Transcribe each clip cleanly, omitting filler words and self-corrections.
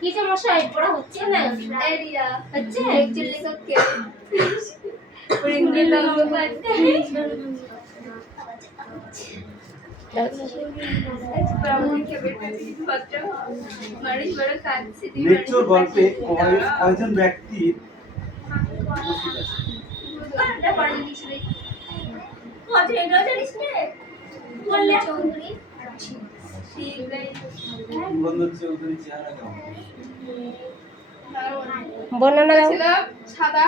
কি সমস্যা পড়া হচ্ছে না হচ্ছে লেকচার গল্পে কয়জন ব্যক্তির চৌধুরী চেহারা কেমন? বর্ণনা দাও। সাদা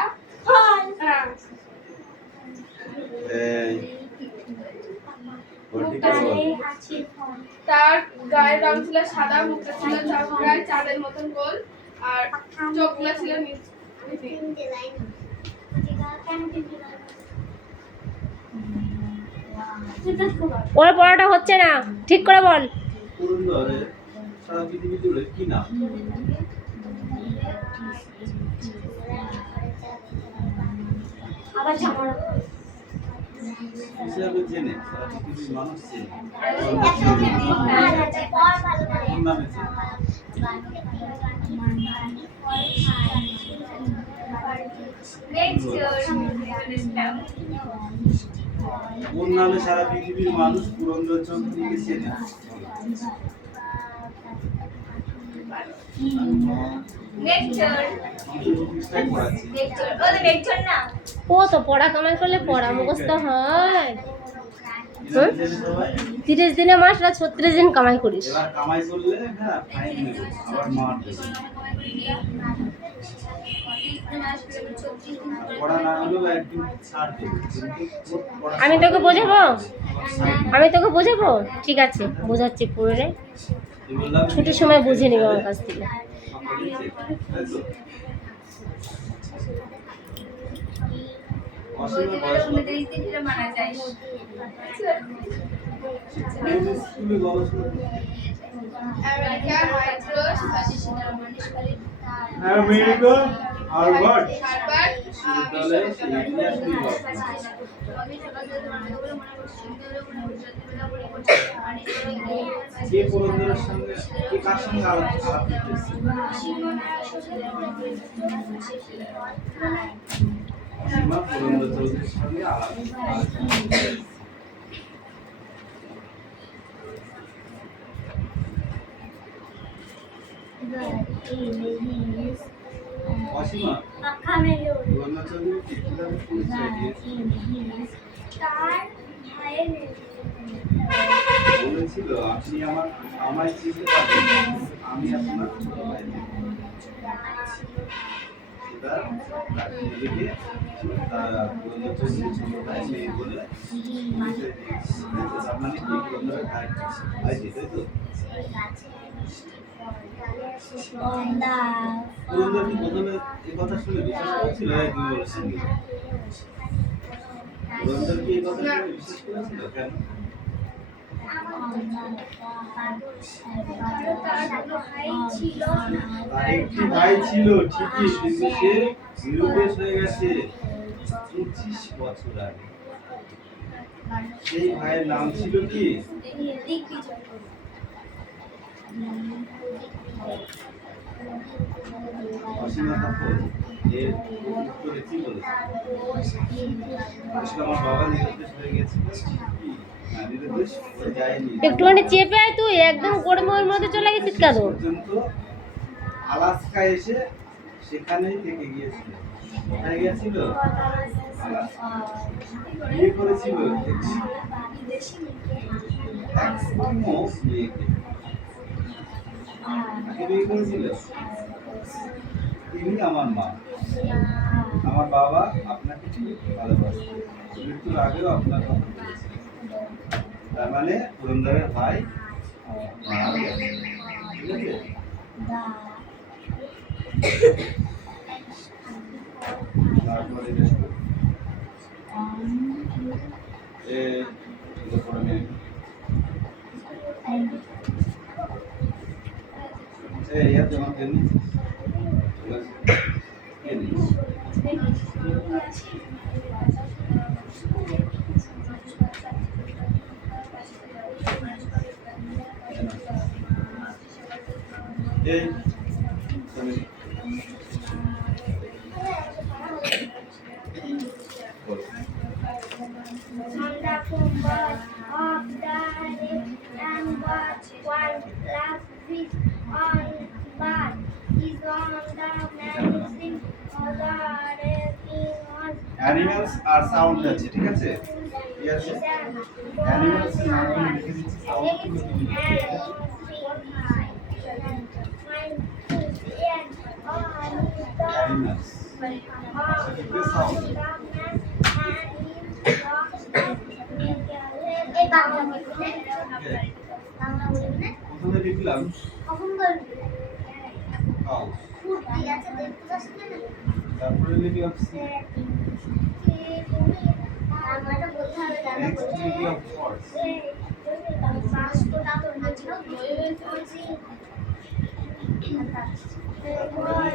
তার গায়ের রং ছিল সাদা, মুখটা ছিল চামড়ায় চাঁদের মতন গোল, আর চোখগুলো ছিল ওর পড়াটা হচ্ছে না, ঠিক করে বল। পুরন্দরের সারা পৃথিবী জুড়ে কি নাম? হিসাবে জেনে সারা পৃথিবীর মানুষ চেনে কোন নামে চেনে? কোন নামে সারা পৃথিবীর মানুষ পুরন্দর চৌধুরীকে চেনে? ও তো পড়া কামাই করলে পড়া মুখস্থ হয়। 30 দিনে মাস না 36 দিন কামাই করিস। এবার কামাই করলে হ্যাঁ ফাইন নেবে, আবার মার দেবে। পড়া না হলেও একদিন ছাড় দেবে, কিন্তু আমি তোকে বোঝাবো, ঠিক আছে বোঝাচ্ছি পুরো। ছুটির সময় বুঝে নিবো আমার কাছ থেকে। আমেরিকা হার্ভার্ড কে পুরন্দরের সঙ্গে কে কার সঙ্গে আলাপ করতেছে? অসীমা পুরন্দর চৌধুরীর সঙ্গে আলাপ অসীমা পুরন্দর চৌধুরীকে কিভাবে পরিচয় দিয়েছে? বলেছিল আপনি আমায় চিনতে পারবেন, আমি আপনার ছোট ভাই। নিজেকে পুরন্দর চৌধুরীর ছোট ভাই মেয়ে বলে তার মানে কি পুরন্দরের ভাই, তাই তো? পুরন্দর কি প্রথমে এই কথা শুনে বিশ্বাস করেছিল? তুমি বলেছেন পুরন্দর কি এই কথা শুনে বিশ্বাস করেছিল? কেন? তার একটি ভাই ছিল ঠিকই, কিন্তু সে নিরুদ্দেশ হয়ে গেছে 25 বছর আগে। সেই ভাইয়ের নাম ছিল কি? অসীমা তখন এর উত্তরে কি বলেছে? আমার বাবা নিরুদ্দেশ হয়ে গেছে। একটুখানি চেপে আয়, তুই একদম গরমের মধ্যে চলে গেছিস কেন? আলাস্কা এসে সেখানেই থেকে গিয়েছিল। কোথায় গিয়েছিল? বিয়ে করেছিল বিয়ে করেছিল। তিনি আমার মা। আমার বাবা আপনাকে ভালোবাসে, মৃত্যুর আগেও আপনার কথা বলেছে। তার মানে পুরন্দরের ভাই মারা গেছে, ঠিক আছে? তারপরে যেমন এই তুমি বলো। On the football of the left and watch one last fish on bar is on the medicine of the raking on animals আর সাউন্ড আছে, ঠিক আছে? কি আছে? অ্যানিমেলস এর নাম আমি লিখে দিচ্ছি, সাউন্ড গুলো তুমি লিখে দাও। অ্যানিমেলস আচ্ছা, লিখবে সাউন্ড। প্রথমে লিখলাম হাউস, তারপরে লিখলাম সি, নেক্সট লিখলাম হর্স, তারপরে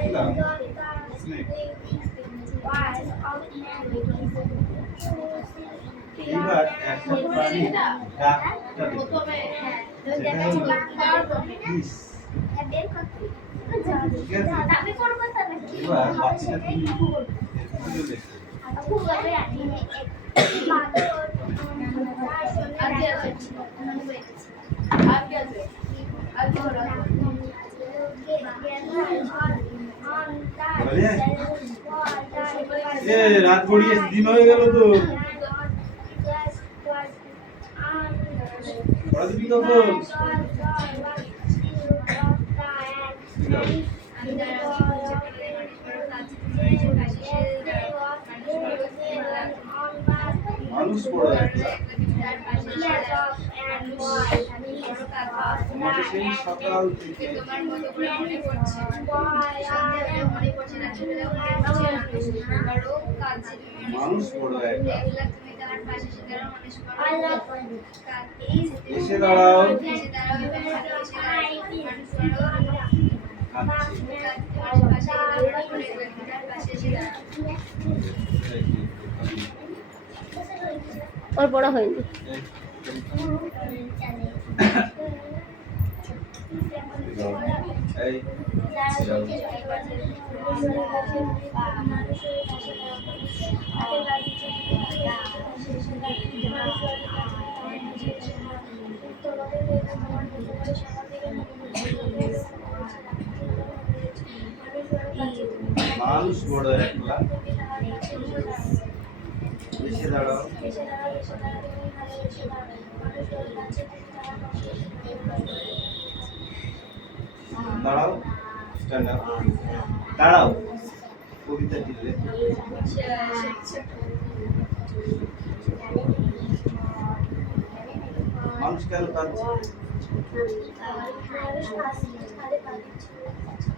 লিখলাম স্নেক। এবার একটা প্রাণীর ডাকটা লিখো, যেটা হলো ফিশ, ঠিক আছে? এবার বাচ্চাটা তুমি এগুলো লিখো। এ রাত পড়িয়ে দিন হয়ে গেল তো, পড়া দিবি কখন? মানুষ পড়ো একটা, তোমাকে সেই সকাল থেকে মানুষ পড়ো একটা, এসে দাঁড়াও, ওর পড়া হয়নি। এই মানুষ বড় একলা, এসে দাঁড়াও, দাঁড়াও, স্ট্যান্ড আপ, দাঁড়াও, কবিতা দিলে মানুষ কেন কাঁদছে?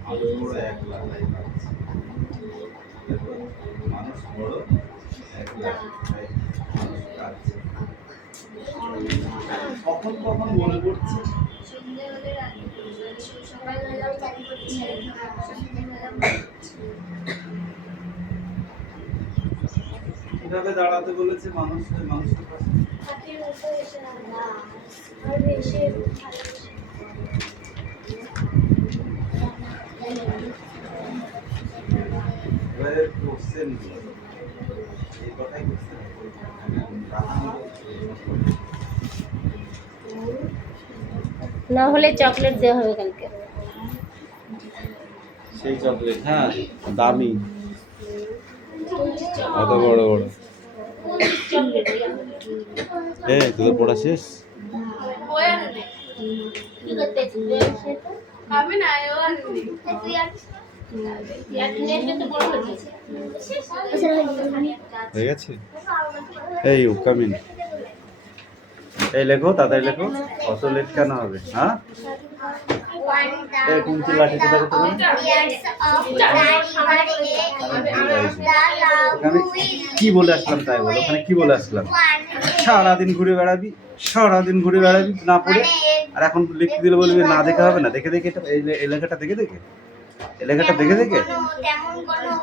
মানুষ বড় একলা, তাই কাঁদছে। মানুষ বড় একলা, তাই মানুষ কাঁদছে। কখন কখন মনে পড়ছে? কিভাবে দাঁড়াতে বলেছে মানুষ মানুষের পাশে? এবারে কোশ্চেন এই কথাই কোশ্চেন না হলে চকলেট দেওয়া হবে কালকে। সেই চকলেট, হ্যাঁ দামি, এত বড় বড়। এই তোদের পড়া শেষ? আমি না ও আননি হয়ে গেছে? এই কামিন, এই লেখো, তাড়াতাড়ি লেখো, অত লেট কেন হবে? হ্যাঁ এই কুঞ্চি লাঠিতে দেখো তো, ওখানে কি বলে আসলাম তাই বলো, ওখানে কি বলে আসলাম? সারাদিন ঘুরে বেড়াবি, সারাদিন ঘুরে বেড়াবি না পড়ে, আর এখন লিখতে দিলে বলবি না দেখে হবে না, দেখে দেখে, এটা এই লেখাটা দেখে দেখে, এই লেখাটা দেখে দেখে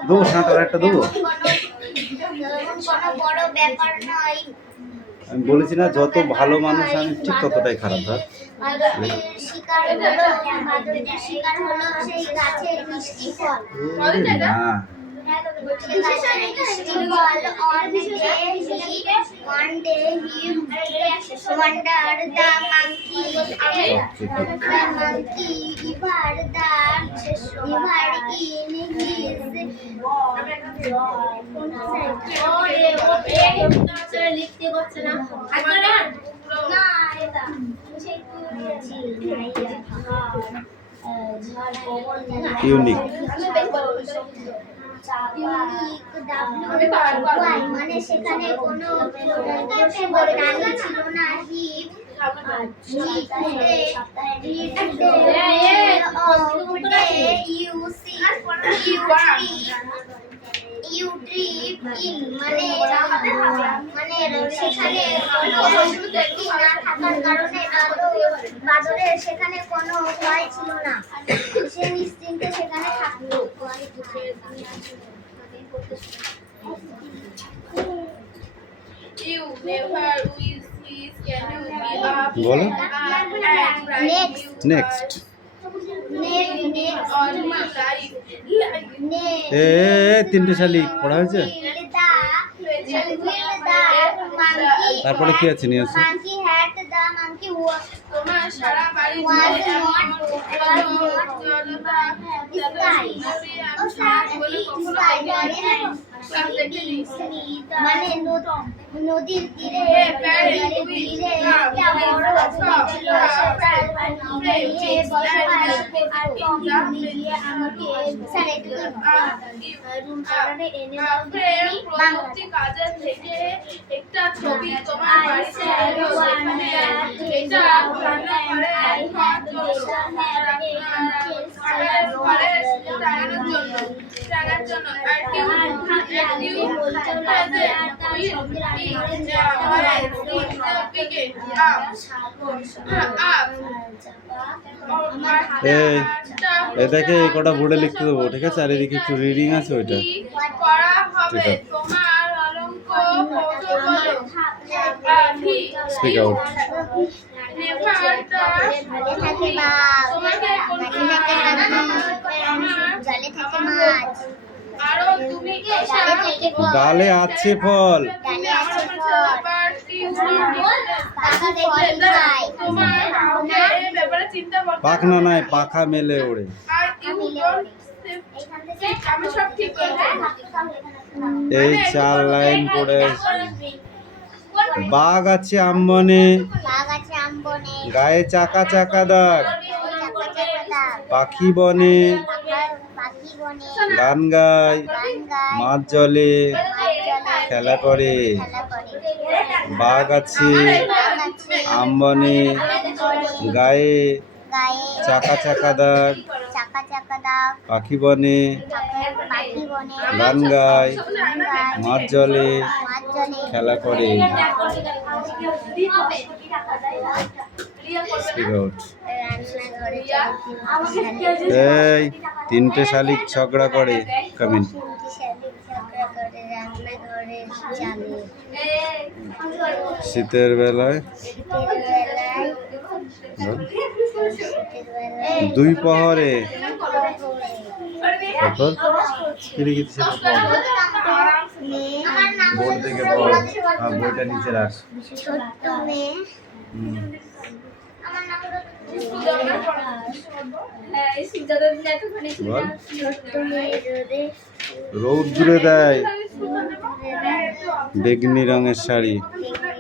দেবো, সাঁতার একটা দেবো, কোনো বড় ব্যাপার নয়। আমি বলেছি না যত ভালো মানুষ আমি ঠিক ততটাই খারাপ। ধর ভাদরের শিকার হলো সেই গাছের মিষ্টি ফল। না One day he wondered the monkey devoured লিখতে পারছে না ইউনিক। মানে সেখানে কোনো প্রাণী ছিল না। মানে সেখানে না থাকার কারণে বাদরের সেখানে কোনো ভয় ছিল না, সে নিশ্চিন্তে সেখানে থাকতো। You never with his can you be up বলো নেক্সট on my life এ তিনটে শালিক পড়া হয়েছে। তারপরে কি আছে নিয়ে আসো। monkey had the monkey was তোমার সারা বাড়ি not মানে নদীর তীরে একটা বড় ছিল, কাজের থেকে একটা ছবি তোমার বাড়িতে এলো, সেখানে এটা টাঙানোর জন্য এই এটাকে এই কটা বোর্ডে লিখতে দেবো, ঠিক আছে? আর এদিকে একটু রিডিং আছে ওইটা। করা হবে ঠিক আছে। তোমার অলঙ্ক কৌটো বলো স্পিক আউট। জলে থাকে বাঘ, মাটি থাকে জলে থাকে মাছ, আরো তুমি ডালে থাকে ফল, ডালে আছে ফল। ডালে আছে ফল, পাখি ফল খায়, তোমার এই ব্যাপারে চিন্তা করতে পাখনা নাই, পাখা মেলে ওড়ে। আর ইউ ডোন্ট আমি সব ঠিক করে দেব। এই 4 লাইন পড়ে বাঘ আছে আমবনে, বাঘ আছে আমবনে, গায়ে চাকা চাকা দাগ, চাকা চাকা দাগ, পাখি বনে, পাখি বনে গান গায়, গান গায়, মাছ জলে মাছ জলে খেলা করে। খেলা করে, বাঘ আছে বাঘ আছে আমবনে, গায়ে গায়ে চাকা চাকা দাগ, চাকা চাকা দাগ, পাখি বনে, পাখি বনে গান গায়, গান গায়, মাছ জলে মাছ জলে খেলা করে। Speak out. রান্নাঘরে এই তিনটে শালিক ঝগড়া করে। কামিন। ঝগড়া করে রান্নাঘরে চালে, শীতের বেলায় শীতের বেলায় দুই প্রহরে তারপর কি লিখেছি সেটা পড়। বোর্ড থেকে পড়। বইটা নিচে রাখ। ছোট্ট মেয়ে হুম। বল। ছোট্ট মেয়ে রোদে রৌদ্রে দেয় বেগনি রঙের শাড়ি। শাড়ি,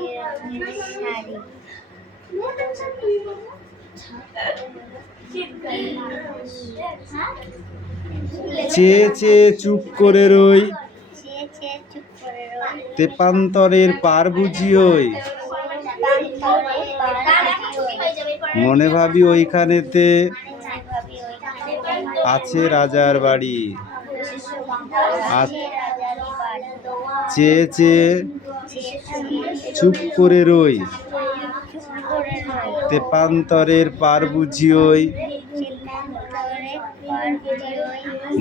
চেয়ে চেয়ে চুপ করে রই, চেয়ে চেয়ে চুপ করে রয়, তেপান্তরের পার বুঝিওই, মনে ভাবি ওইখানেতে আছে রাজার বাড়ি। চেয়ে চেয়ে চুপ করে রই, তেপান্তরের পার বুঝিওই,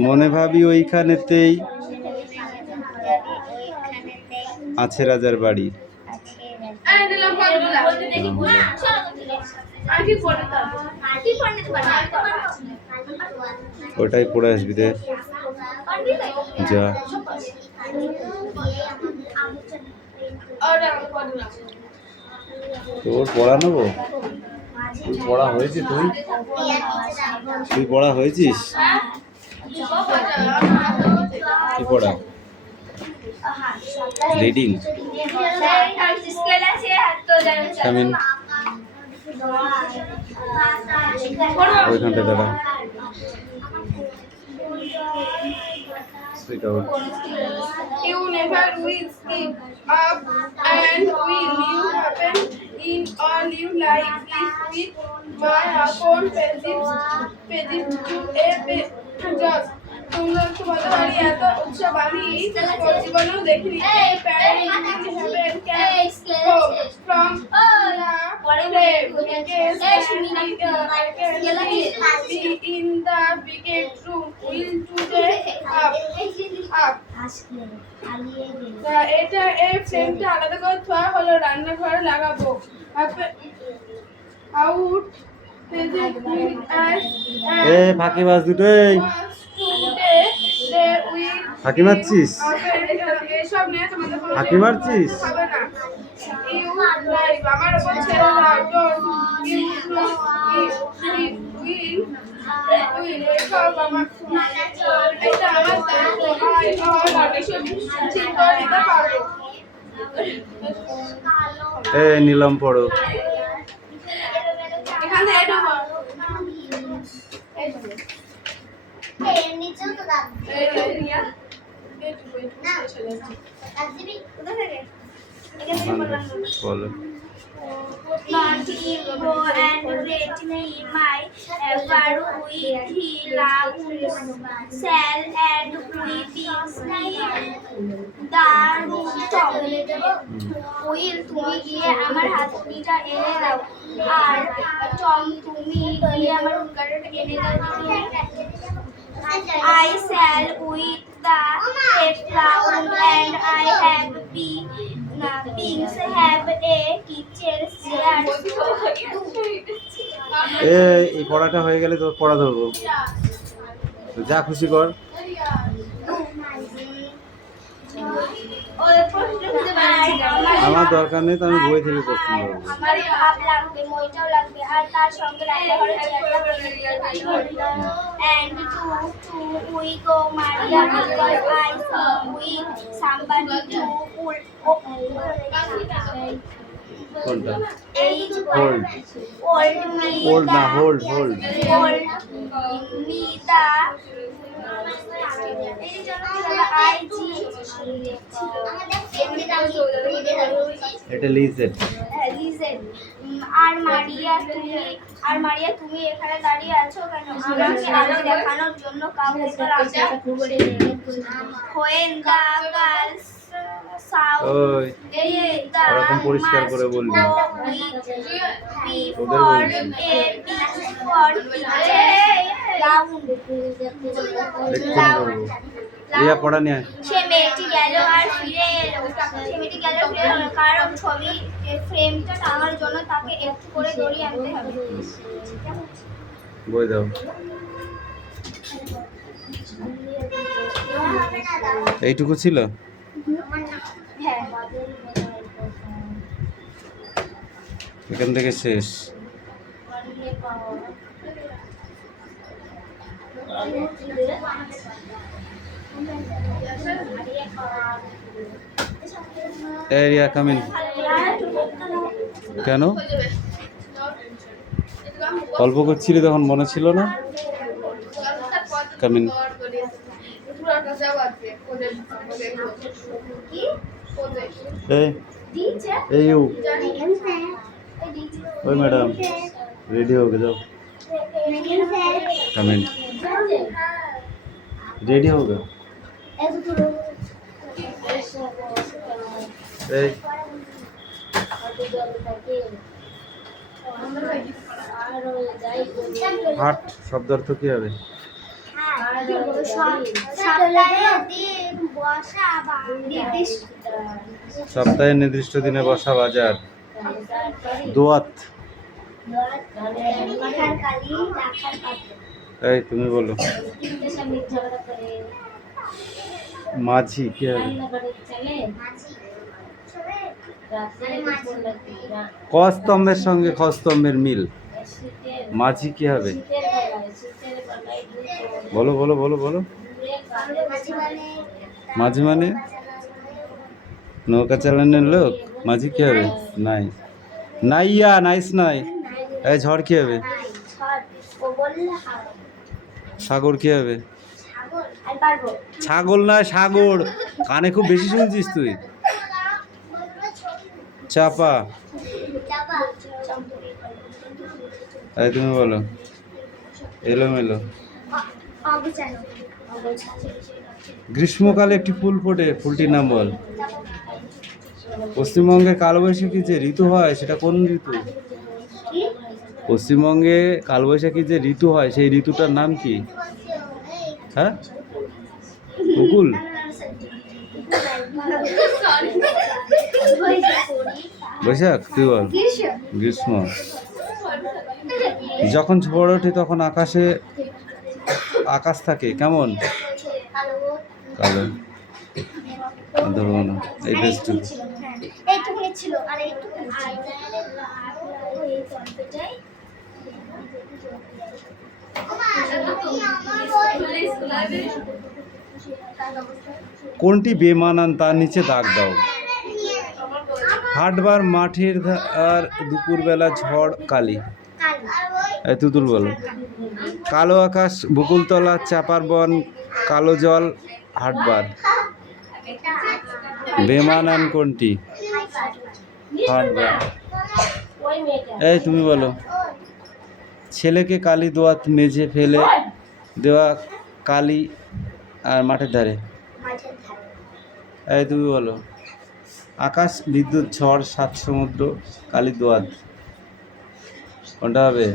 মনে ভাবি ওইখানেতেই আছে রাজার বাড়ি। এই নিলাম কতগুলা আর কি পড়ে ওটাই পড়ে আসবি রে যা। তোর পড়া নেবো? পড়া হয়েছে? তুই পড়া হয়েছিস? কি পড়া? রিডিং। কামিন ওইখানটা দাঁড়া। Speak out. You never will skip up and will you happen in all your life is with my account passive to a just তোমরা তোমাদের বাড়ি এত উৎসব আমি জীবনেও দেখিনি from in the big room will today up এটা এই ফ্রেমটা আলাদা করে থোয়া হলো, রান্নাঘরে লাগাবো। Out present will as a ফাঁকি মাছ দুটোই ফাঁকি মারছিস? এসব নিয়ে তোমাদের কোনো ফাঁকি মারছিস? হবে না। ইউ লাইভ আমার উপর ছেড়ে দাও। ডোন্ট ইউ উইল এসব আমার এটা আমার দায়িত্ব। এসব ঠিক করে দিতে পারবো। এ নিলাম পড়ো। এখানে এটা বলো। Not go and let me my ever with he love sell and we things will তুমি গিয়ে আমার হাতুড়িটা এনে দাও, আর টম তুমি গিয়ে আমার উল্কাটা এনে দাও। I shall with the round and I have beings have a kitchen chair. এই পড়াটা হয়ে গেলে তোর পড়া ধরবো, যা খুশি কর। আমার দরকার নেই তো, আমি বই থেকে পড়তে পারবো। আমার ভাব লাগবে, মইটাও লাগবে, আর তার সঙ্গে রান্নাঘরে চেয়ারটা and to we go Maria because I with somebody to কোনটা? age hold old me hold না, hold hold. old me the এটা লিজেন্ড। আর মারিয়া তুমি এখানে দাঁড়িয়ে আছো কেন? আমাকে আলো দেখানোর জন্য কাউকে তো রাখবে। When the girls sound ওই ওরকম পরিষ্কার করে বলবি। রিয়া পড়া নিয়ে সে মেয়েটি গেল আর ফিরে এলো। কারণ ছবি ফ্রেমটা টাঙানোর জন্য তাকে একটু করে দড়ি আনতে হবে। বই দাও। এইটুকু ছিল? হ্যাঁ, এখান থেকে শেষ। Area come in. কেন গল্প করছিলি তখন মনে ছিল না? কামিন। এই ওই ম্যাডাম রেডি हो गए जाओ। कमेंट रेडी हो गए। হাট শব্দ অর্থ কি হবে? সপ্তাহে দিন বসা বা নির্দিষ্ট সপ্তাহে নির্দিষ্ট দিনে বসা বাজার। দোয়াত। মাথার কালি রাখার পাত্র এই তুমি বলো। মাঝি কি হবে? ক স্তম্ভের সঙ্গে খ স্তম্ভের মিল। মাঝি কি হবে? বলো বলো বলো বলো। মাঝি মানে নৌকা চালানোর লোক। মাঝি কি হবে? নাই নাইয়া নাইস নাই। এই ঝড় কি হবে? সাগর কি হবে? ছাগল নয় সাগর। কানে খুব বেশি শুনছিস তুই। চাপা। এই তুমি বলো। এলোমেলো। গ্রীষ্মকালে একটি ফুল ফোটে, ফুলটির নাম বল। পশ্চিমবঙ্গে কালবৈশাখী যে ঋতু হয় সেটা কোন ঋতু? পশ্চিমবঙ্গে কালবৈশাখী যে ঋতু হয় সেই ঋতুটার নাম কি? হ্যাঁ, মুকুল। বৈশাখ। তুই বল। গ্রীষ্ম। যখন ঝড় ওঠে তখন আকাশ থাকে কেমন? কালো। ধরবো না এই পেজটুকু। এইটুকুনি ছিল আর এইটুকু কোনটি বেমানান তার নিচে দাগ দাও। হাটবার মাঠের আর দুপুরবেলা ঝড় কালি। এই তুতুল বলো। কালো আকাশ বকুলতলা চাপার বন কালো জল হাটবার। বেমানান কোনটি? হাটবার। এই তুমি বলো। ছেলেকে কালি দোয়াত মেঝে ফেলে দেওয়া কালি আর মাঠের ধারে। এই তুমি বলো। আকাশ বিদ্যুৎ ঝড় সাত সমুদ্র কালি দোয়াত। কোনটা হবে?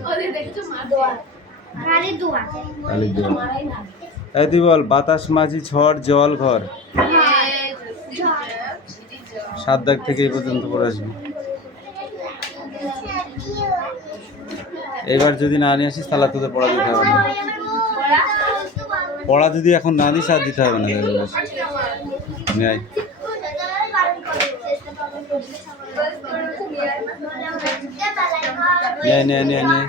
কালি দোয়াত। এই তুই বল। বাতাস মাঝি ঝড় জল ঘর। 7 দাগ থেকে এই পর্যন্ত পড়ে আসবি। এবার যদি না নিয়ে আসিস তাহলে তোদের পড়া দিতে হবে না। পড়া যদি এখন না দিস আর দিতে হবে না। নেয় নেয় নেয় নেয় নেয়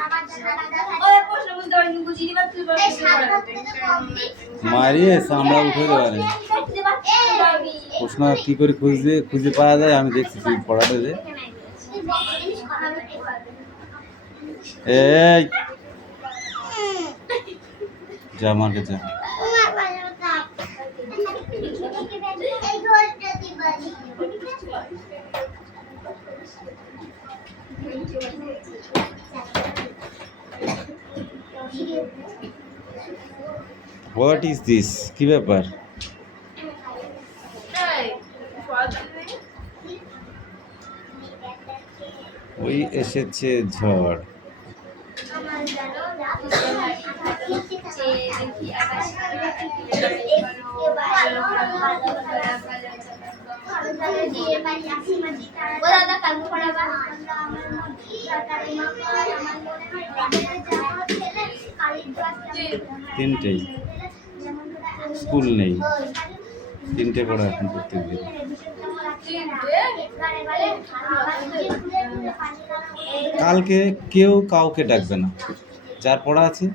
মারিয়ে আমরা উঠে দেওয়ারে প্রশ্ন কি করে খুঁজে পাওয়া যায় আমি দেখছি। তুই পড়াটা দে। এই যা মার্কে যা। What is this? কি ব্যাপার? ওই এসেছে ঝড়। তিনটেই স্কুল নেই। তিনটে পড়া এখন প্রত্যেক দিন। কালকে কেউ কাউকে ডাকবে না। যার পড়া আছে।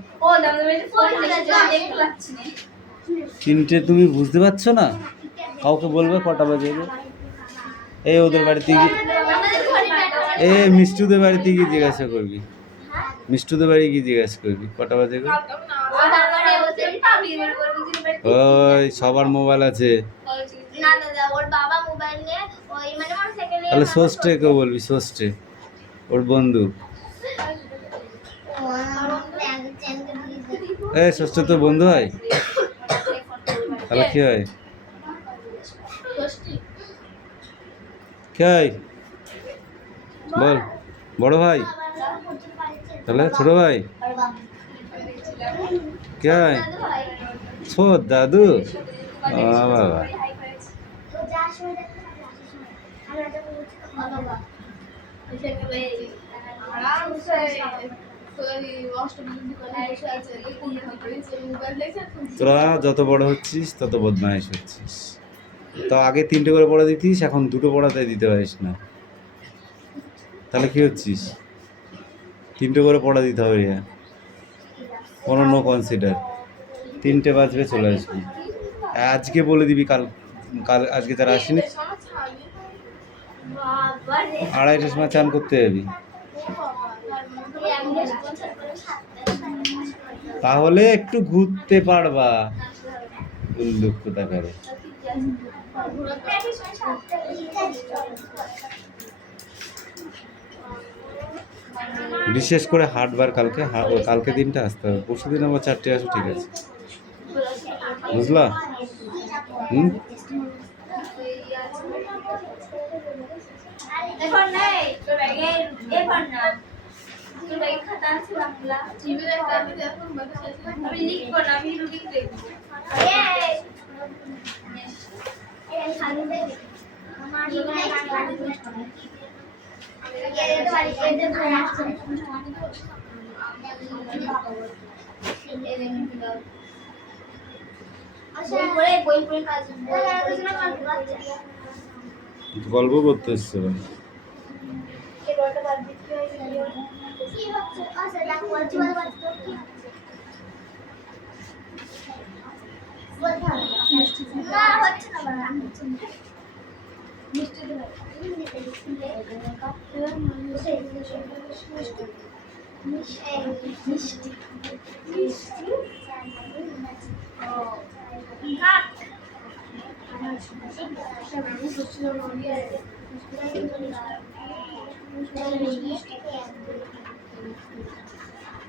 তিনটে তুমি বুঝতে পারছো না? কাউকে বলবে কটা বাজে। এই ওদের বাড়িতে গিয়ে মিষ্টুদের বাড়িতে গিয়ে জিজ্ঞাসা করবি। মিষ্টুদের বাড়ি গিয়ে জিজ্ঞাসা করবি কটা বাজে। ওই সবার মোবাইল আছে। তাহলে ষষ্ঠকে বলবি। ষষ্ঠে ওর বন্ধু। ষষ্ঠ তো বন্ধু হয়। তাহলে কি হয়? কি হয় বল। বড় ভাই। তাহলে ছোট ভাই। কি হয়? ছোট দাদু। বাবা যাওয়ার সময় দেখতে পাবো, আসার সময় আমরা যখন উঠছি তখন বাবা সেখানে আরামসে অষ্টমীর দোকানে বসে আছে, দেখুন মোবাইল দেখছে। তোরা যত বড় হচ্ছিস তত বদমাইশ হচ্ছিস। তো আগে 3টে করে পড়া দিতিস, এখন 2টো পড়াতে দিতে পারিস না। তাহলে কি হচ্ছিস? 3টে করে পড়া দিতে হবে। কোনো নো কনসিডার। 3টে বাজবে চলে আসবি। আজকে বলে দিবি, কাল আজকে যারা আসেনি বাবা রে 2:30টার সময় চান করতে যাবি। আমি স্পন্সর করে 7:30 তাহলে একটু ঘুরতে পারবা। উল্লুক কোথাকারে। বিশেষ করে হাটবার কালকে দিনটা আসতে হবে। পরশু দিন আবার 4টে আসো, ঠিক আছে? বুঝলা? হুম। এখন নাই এবার না তোরা এই খাতা আছে বাংলা টিভির একটা আমি এখন বাকি শেষ আমি লিখবো না, আমি রুটিন দেখবো। এই খালি দেবে আমার জীবনে বাংলা এর বাড়ি এদের ভাই আসছে আচ্ছা বই পড়ে কাজ আলোচনা করতে পারছি। গল্প করতে এসছে। এই বইটা বাদ দিতে হয় কি হচ্ছে? আচ্ছা দেখো বলছি বল তো কি হচ্ছে বলতে হবে না, হচ্ছে না বাবা, হচ্ছে না মিষ্টি দেবে মিষ্টি মিষ্টি মিষ্টি ও কাট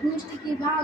মিষ্টি কি ভাগ